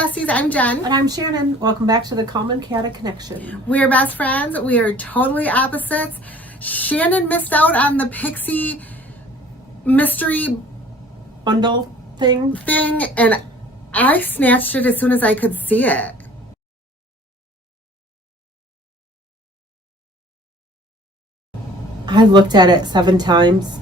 besties, I'm Jen. And I'm Shannon. Welcome back to the Calm and Chaotic Connection. We are best friends. We are totally opposites. Shannon missed out on the Pixi mystery Bundle thing. And I snatched it as soon as I could see it. I looked at it 7 times.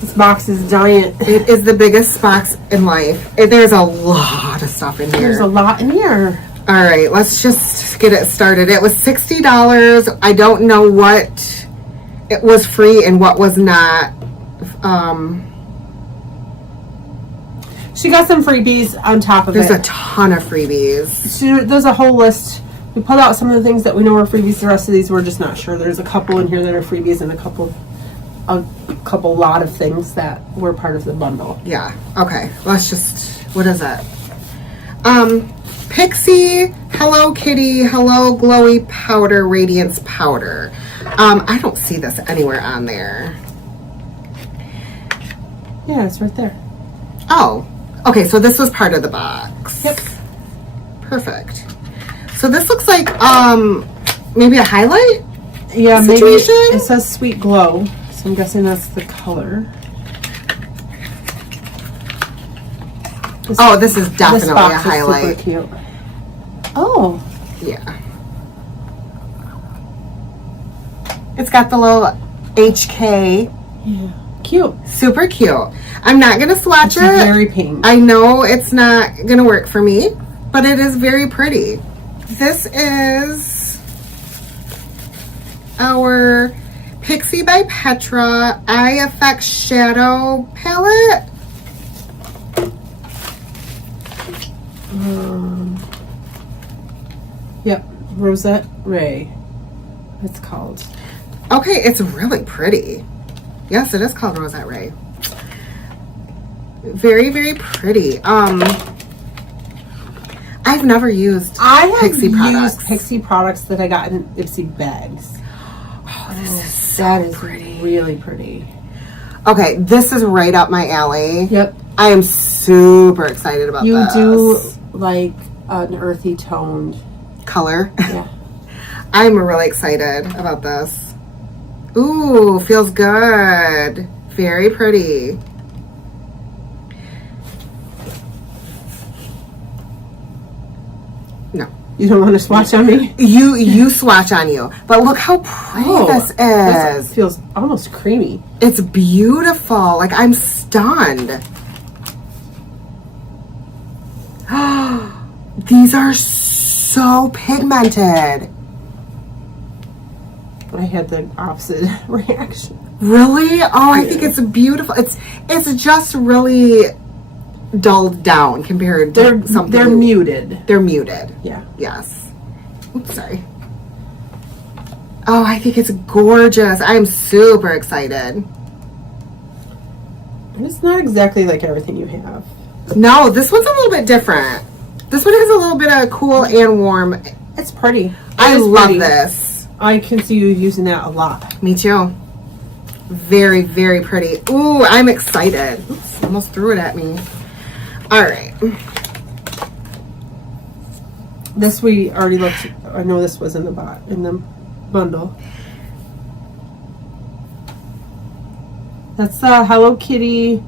This box is giant. It is the biggest box in life. There's a lot of stuff in here. There's a lot in here. All right, let's just get it started. It was $60. I don't know what it was free and what was not. She got some freebies on top of There's it. a ton of freebies. There's a whole list. We pulled out some of the things that we know are freebies. The rest of these we're just not sure. There's a couple in here that are freebies and a couple lot of things that were part of the bundle. Yeah. Okay. Let's just. What is it? Pixi, Hello Kitty, Hello Glowy Powder, Radiance Powder. I don't see this anywhere on there. Yeah, it's right there. Oh. Okay. So this was part of the box. Yep. Perfect. So this looks like maybe a highlight. Yeah, situation? maybe it says Sweet Glow. So I'm guessing that's the color. This is definitely a highlight. Super cute. Oh. Yeah. It's got the little HK. Yeah. Cute. Super cute. I'm not going to swatch it. It's very pink. I know it's not going to work for me, but it is very pretty. This is our Pixi by Petra Eye Effect Shadow Palette. Yep, Rosette Ray. It's called. Okay, it's really pretty. Yes, it is called Rosette Ray. Very, very pretty. I've never used Pixi products. Pixi products that I got in Ipsy bags. Oh, this is so that is pretty. Really pretty. Okay, this is right up my alley. Yep. I am super excited about this. You do like an earthy toned color. Yeah. I'm really excited about this. Ooh, feels good. Very pretty. No. You don't want to swatch on me? You swatch on you. But look how pretty this is. This feels almost creamy. It's beautiful. Like, I'm stunned. These are so pigmented. I had the opposite reaction. Really? Oh, I think it's beautiful. It's just really dulled down compared to something. They're muted. They're muted. Yeah. Yes. Oops, sorry. Oh, I think it's gorgeous. I am super excited. And it's not exactly like everything you have. No, this one's a little bit different. This one has a little bit of cool and warm. It's pretty. I love this. I can see you using that a lot. Me too. Very, very pretty. Ooh, I'm excited. Oops, almost threw it at me. All right. This we already looked. I know this was in the bundle. That's the Hello Kitty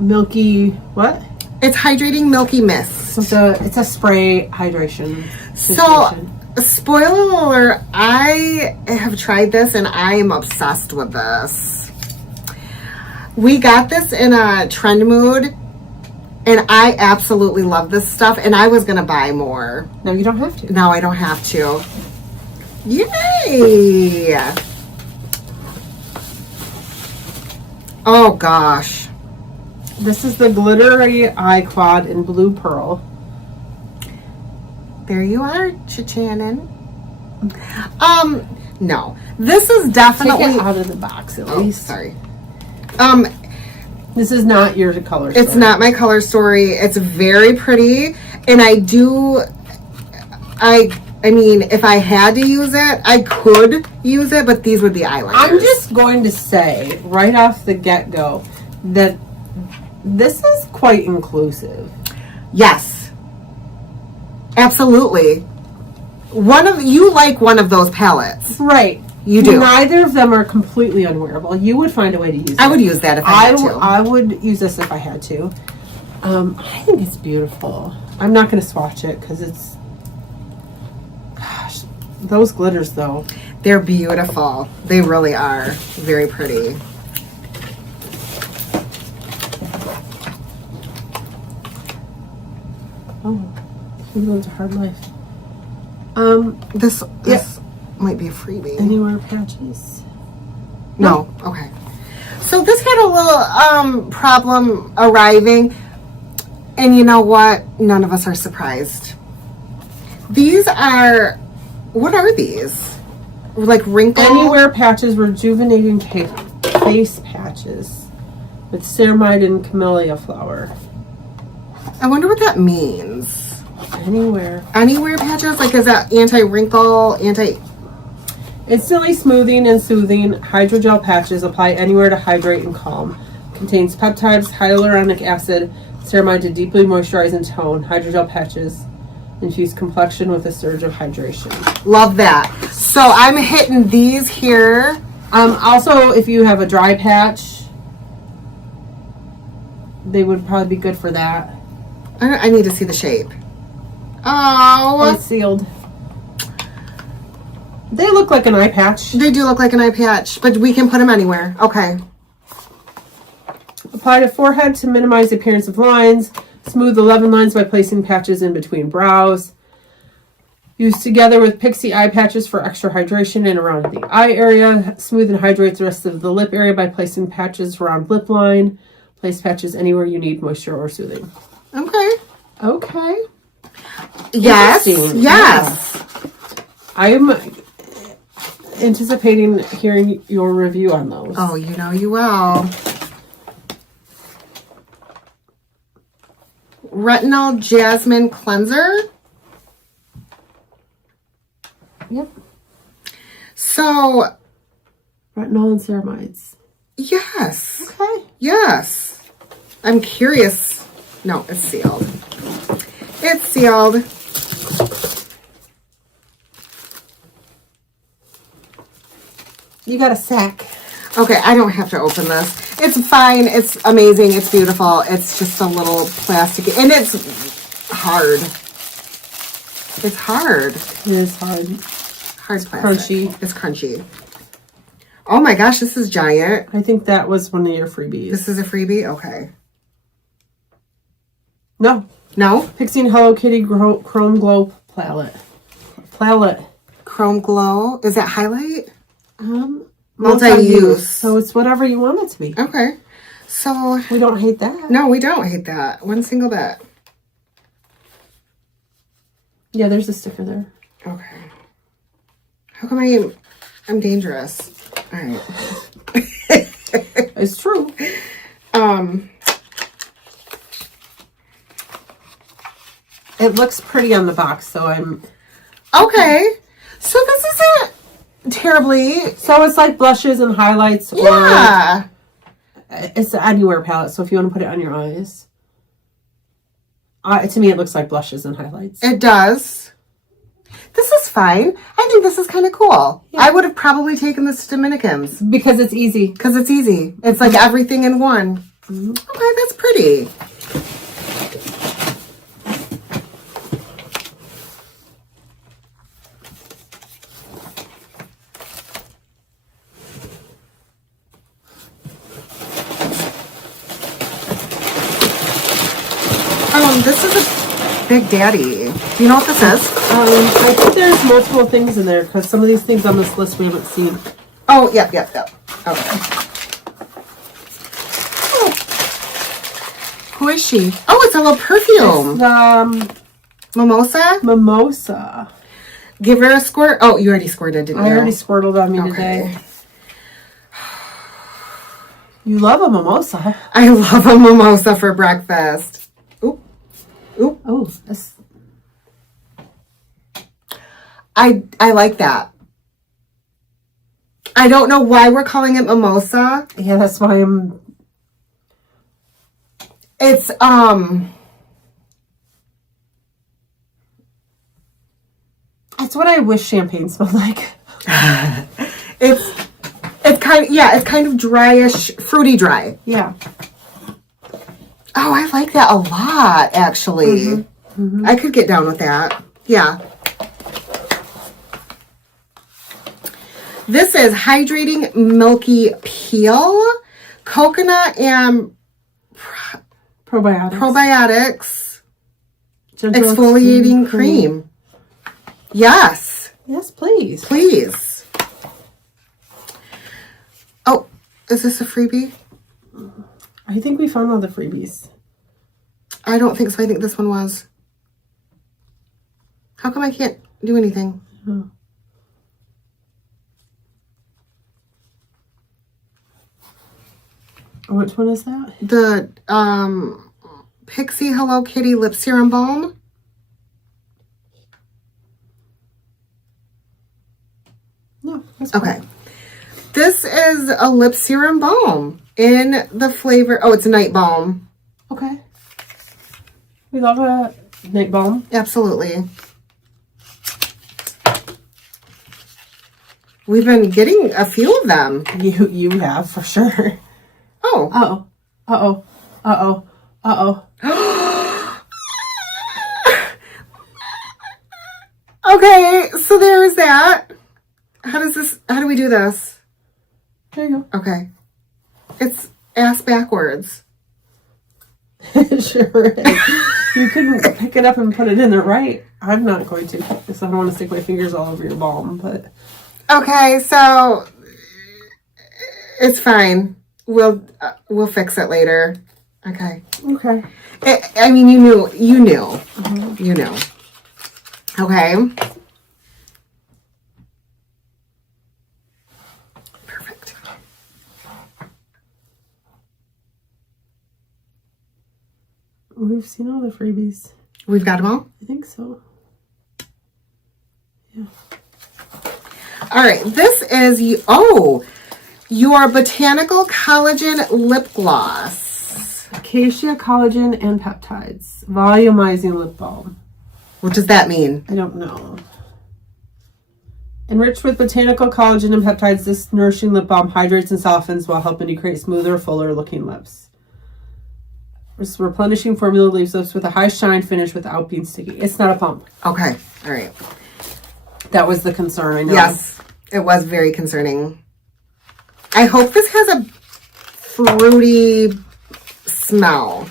Milky what? It's Hydrating Milky Mist. So it's a spray hydration So, situation. spoiler alert, I have tried this and I am obsessed with this. We got this in a trend mood and I absolutely love this stuff and I was going to buy more. No, you don't have to. Now I don't have to. Yay! Oh gosh. This is the Glittery Eye Quad in Blue Pearl. There you are, Shannon. No. This is definitely Take it out of the box at least. Sorry. This is not your color story. It's not my color story. It's very pretty, and I I mean, if I had to use it, I could use it, but these would be eyeliners. I'm just going to say right off the get-go that this is quite inclusive. Yes. Absolutely. You like one of those palettes. Right. You do. Neither of them are completely unwearable. You would find a way to use it. I would use that if I had to. I would use this if I had to. I think it's beautiful. I'm not going to swatch it because it's... Gosh, those glitters though. They're beautiful. They really are. Very pretty. Oh, Cleveland's a hard life. This might be a freebie. Anywhere patches? No. Okay. So this had a little problem arriving, and you know what? None of us are surprised. These are, what are these? Like wrinkle? Anywhere patches, rejuvenating face patches with ceramide and camellia flower. I wonder what that means. Anywhere. Anywhere patches? Like, is that anti-wrinkle, Instantly smoothing and soothing hydrogel patches apply anywhere to hydrate and calm. Contains peptides, hyaluronic acid, ceramide to deeply moisturize and tone. Hydrogel patches infuse complexion with a surge of hydration. Love that. So I'm hitting these here. Also, if you have a dry patch, they would probably be good for that. I need to see the shape. Oh. It's sealed. They look like an eye patch. They do look like an eye patch, but we can put them anywhere. Okay. Apply to forehead to minimize the appearance of lines. Smooth 11 lines by placing patches in between brows. Use together with Pixi eye patches for extra hydration and around the eye area. Smooth and hydrate the rest of the lip area by placing patches around lip line. Place patches anywhere you need moisture or soothing. Okay. Okay. Yes. Yes. Yeah. I'm anticipating hearing your review on those. Oh, you know you will. Retinol Jasmine Cleanser. Yep. So, retinol and ceramides. yes. Okay. Yes. I'm curious. No, it's sealed. It's sealed. You got a sack. Okay, I don't have to open this. It's fine. It's amazing. It's beautiful. It's just a little plastic. And it's hard. It's hard. It is hard. Hard plastic. Crunchy. It's crunchy. Oh my gosh, this is giant. I think that was one of your freebies. This is a freebie? Okay. No. No? Pixi and Hello Kitty Chrome Glow Palette. Chrome Glow. Is that highlight? Multi-use. So it's whatever you want it to be. Okay. So. We don't hate that. No, we don't hate that. One single bit. Yeah, there's a sticker there. Okay. How come I'm dangerous? All right. It's true. It looks pretty on the box, so I'm... Okay. So this isn't terribly... So it's like blushes and highlights. Yeah. Or it's an anywhere palette, so if you want to put it on your eyes. To me, it looks like blushes and highlights. It does. This is fine. I think this is kind of cool. Yeah. I would have probably taken this to Dominicans. Because it's easy. Because it's easy. It's like everything in one. Mm-hmm. Okay, that's pretty. This is a Big Daddy. Do you know what this is? I think there's multiple things in there because some of these things on this list we haven't seen. Oh, yep. Okay. Oh. Who is she? Oh, it's a little perfume. It's Mimosa. Give her a squirt. Oh, you already squirted, didn't you? I already squirtled on me today. You love a mimosa. I love a mimosa for breakfast. Oop. Oh, that's... I like that. I don't know why we're calling it mimosa. Yeah, that's why I'm... It's, It's what I wish champagne smelled like. it's kind of, yeah, it's kind of dryish, fruity dry. Yeah. Oh, I like that a lot, actually. I could get down with that. Yeah. This is Hydrating Milky Peel, Coconut and Probiotics Gentle Exfoliating Cream. Yes. Yes, please. Please. Oh, is this a freebie? I think we found all the freebies. I don't think so. I think this one was. How come I can't do anything? Oh. Which one is that? The Pixi Hello Kitty Lip Serum Balm. No, that's Okay. This is a lip serum balm in the flavor. Oh, it's a night balm. Okay. We love a night balm. Absolutely. We've been getting a few of them. You have for sure. Oh. Uh-oh. Uh-oh. Uh-oh. Uh-oh. Okay, so there's that. How do we do this? There you Okay. It's ass backwards. go. Sure is. You couldn't pick it up and put it in there right. I'm not going to, because I don't want to stick my fingers all over your balm, but... Okay, so it's fine. We'll fix it later. Okay. Okay. I mean, you knew. You knew. Okay. Perfect. We've seen all the freebies. We've got them all? I think so. Yeah. All right. This is, your Botanical Collagen Lip Gloss. Acacia collagen and peptides. Volumizing lip balm. What does that mean? I don't know. Enriched with botanical collagen and peptides, this nourishing lip balm hydrates and softens while helping to create smoother, fuller looking lips. This replenishing formula leaves lips with a high shine finish without being sticky. It's not a pump. Okay. All right. That was the concern, I know. Yes. It was very concerning. I hope this has a fruity smell.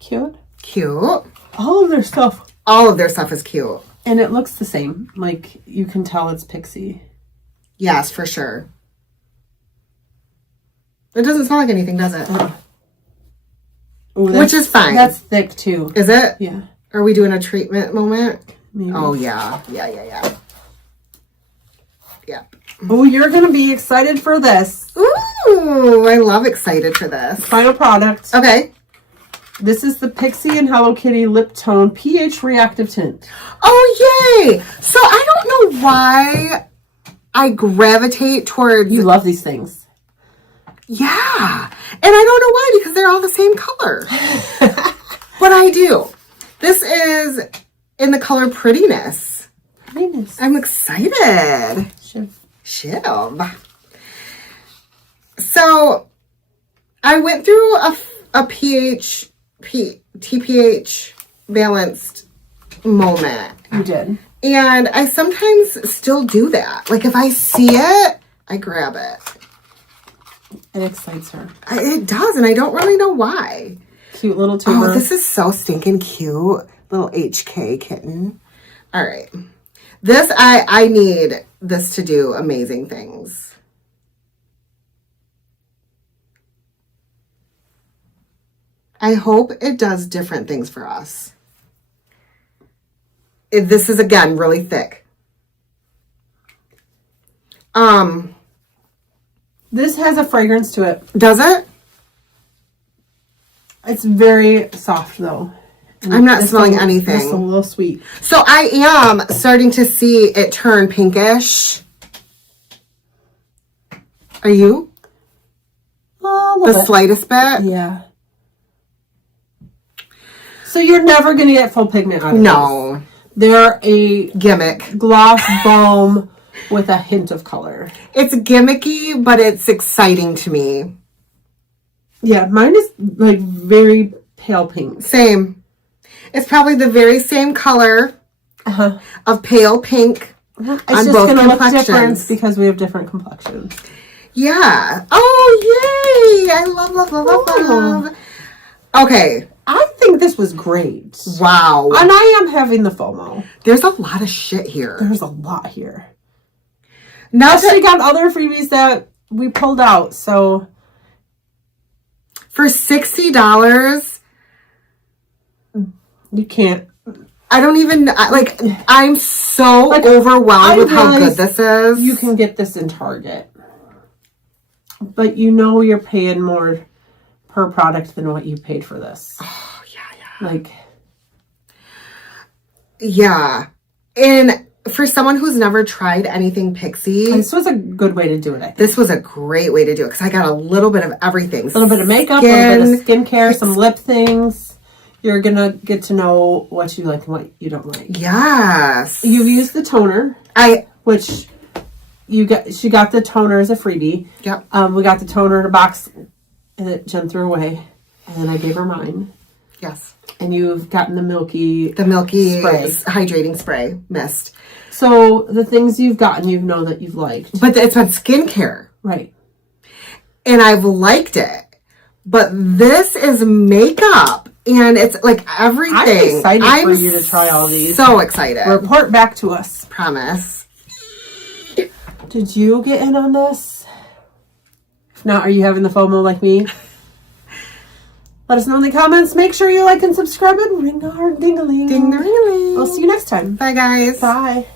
Cute. Cute. All of their stuff. All of their stuff is cute. And it looks the same. Like, you can tell it's Pixi. Yes, for sure. It doesn't smell like anything, does it? Ooh, Which is fine. That's thick, too. Is it? Yeah. Are we doing a treatment moment? Maybe. Oh, yeah. Yeah. Yep. Oh, you're going to be excited for this. Ooh, I love excited for this. Final product. Okay. This is the Pixi and Hello Kitty Lip Tone pH Reactive Tint. Oh, yay. So I don't know why I gravitate towards... You love these things. Yeah. And I don't know why, because they're all the same color. But I do. This is in the color Prettiness. Prettiness. I'm excited. Shiv. So I went through a TPH balanced moment. You did. And I sometimes still do that. Like if I see it, I grab it. It excites her. It does, and I don't really know why. Cute little tuber. Oh, this is so stinking cute. Little HK kitten. All right. This, I need this to do amazing things. I hope it does different things for us. This is, again, really thick. This has a fragrance to it. Does it? It's very soft, though. I'm not It's smelling It's a anything. little sweet. So I am starting to see it turn pinkish. Are you? The slightest bit? Yeah. So you're never going to get full pigment out of No. these. They're a Gimmick. gloss balm with a hint of color. It's gimmicky, but it's exciting to me. Yeah, mine is like very pale pink. Same. It's probably the very same color of pale pink It's on just both going to look complexions. different because we have different complexions. Yeah. Oh, yay! I love, love, love, love, love. Okay. I think this was great. Wow. And I am having the FOMO. There's a lot of shit here. There's a lot here. Now We got other freebies that we pulled out, so for $60, you can't. I don't even, like, I'm so overwhelmed with how good this is. You can get this in Target. But you know you're paying more per product than what you paid for this. Oh, yeah. Like. Yeah. And for someone who's never tried anything Pixi, This was a good way to do it, I think. this was a great way to do it because I got a little bit of everything. A little bit of makeup, a little bit of skincare, some lip things. You're going to get to know what you like and what you don't like. Yes. You've used the toner, which she got the toner as a freebie. Yep. We got the toner in a box that Jen threw away, and then I gave her mine. Yes. And you've gotten the milky spray. spray. Hydrating spray mist. So the things you've gotten, you know that you've liked. But it's on skincare. Right. And I've liked it. But this is makeup. And it's like everything. I'm excited for you to try all these. So excited. Report back to us. Promise. Did you get in on this? If not, are you having the FOMO like me? Let us know in the comments. Make sure you like and subscribe and ring our ding-a-ling. Ding-a-ling. We'll see you next time. Bye, guys. Bye.